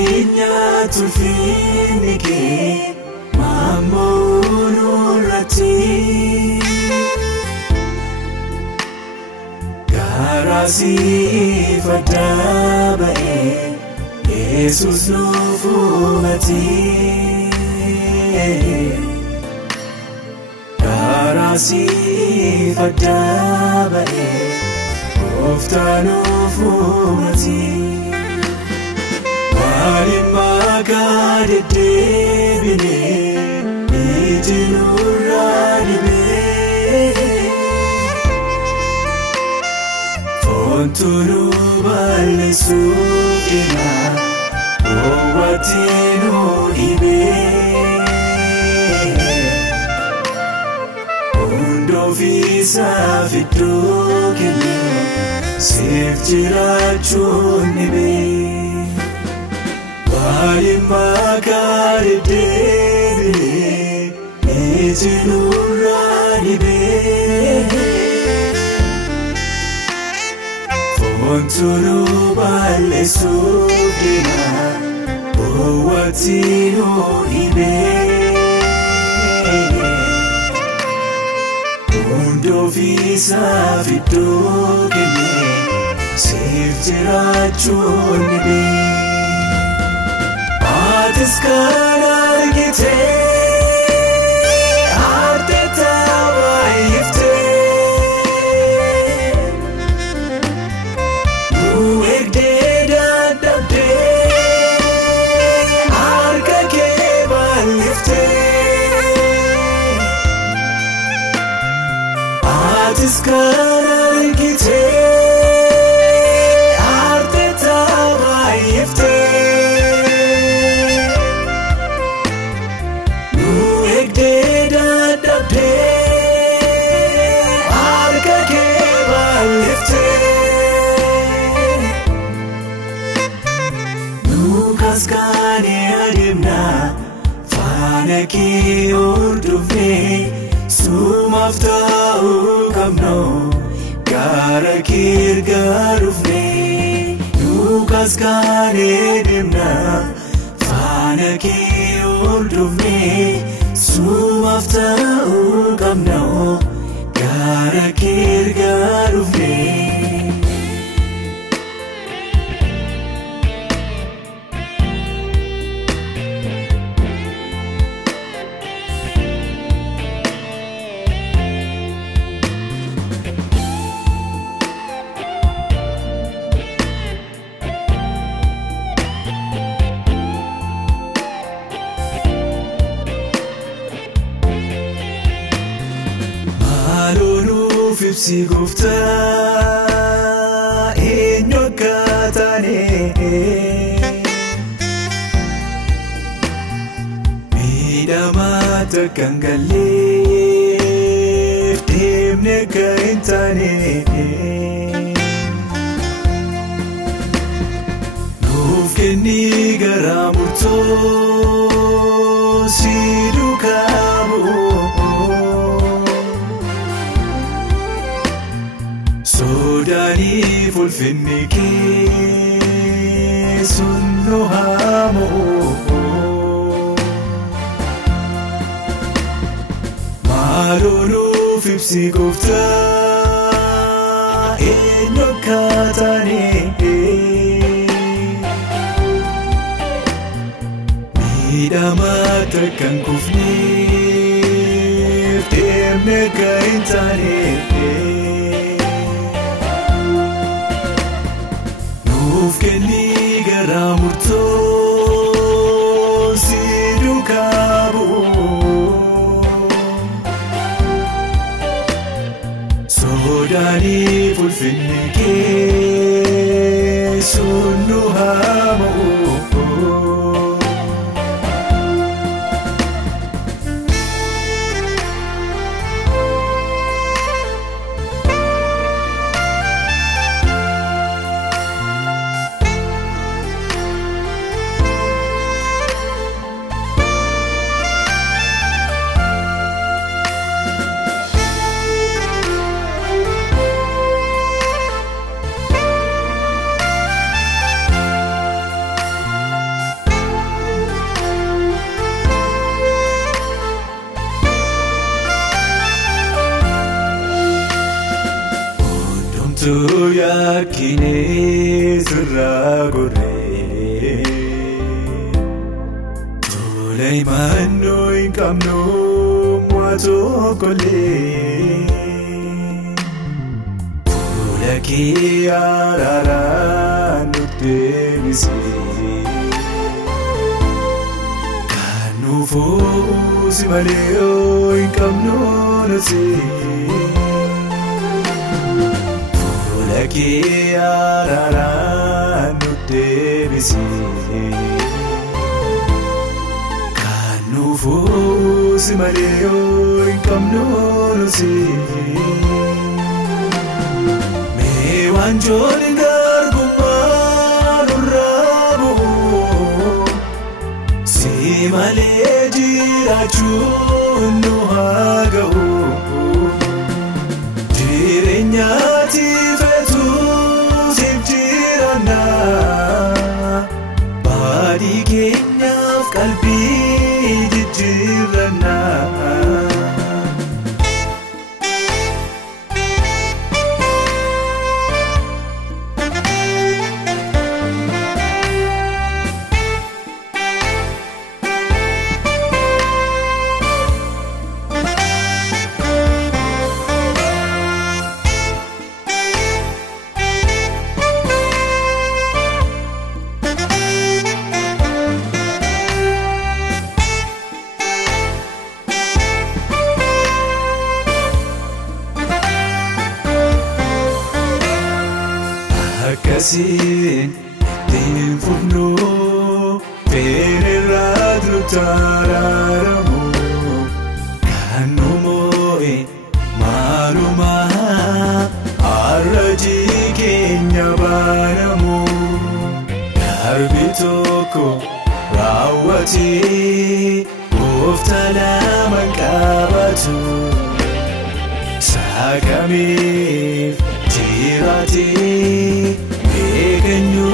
Adinyatul finike mamonurati Garasi fadabae Jesus nufumati Garasi fadabae Oftanufumati Magadedebine ijinuranibe Fontunu balesukina owatinu ibe Undovisa fidukene sefjirachunibe Magadedebine ijinuranibe Fontunu balesukina owatinu ibe Undovisa fidukene sefjirachunibe Atiskana gite arteta waifte Nuegde dadabde arkake balifte Atiskana gite arteta waifte Nukaskane adimna fanaki urdufne sumaftau kamno garakir garufne Nukaskane adimna fanaki urdufne sumaftau kamno garakir garufne Fipsi gufta inyokatane Midamata kangale Timne kaintane Nufkeni garamurto Sidukamu Sodani fulfinnike sunno hamo Malulu fipsi gufta inyokatane Midamata kan kufne temne kaintane Nufkeni garamurto sidukabu Sodani fulfinnike sunnu hamu rakkine sirraa gorree tola himannoo hin qabnu waa tokkollee fuula kee araaraan nutti deebisee kan nuuf si malee hin qabnu nuti. Fuula kee araaraan nutti deebisee kan nuuf si malee hin qabnu nuti. Mee waanjoon garbummaa nurraa bu'u si malee jiraachuun nu haa ga'u. Jireenyaatiif siif jiraannaa baadii keenyaaf qalbii jijjiirannaa. Akkasiin ittiin fufnu feenirraa dutaraaramu kan nu moo'e maalumaa arrajii keenya baanamu darbi tokko raawwatee gooftaa lama qabatu saaqameef jiraatee. Can you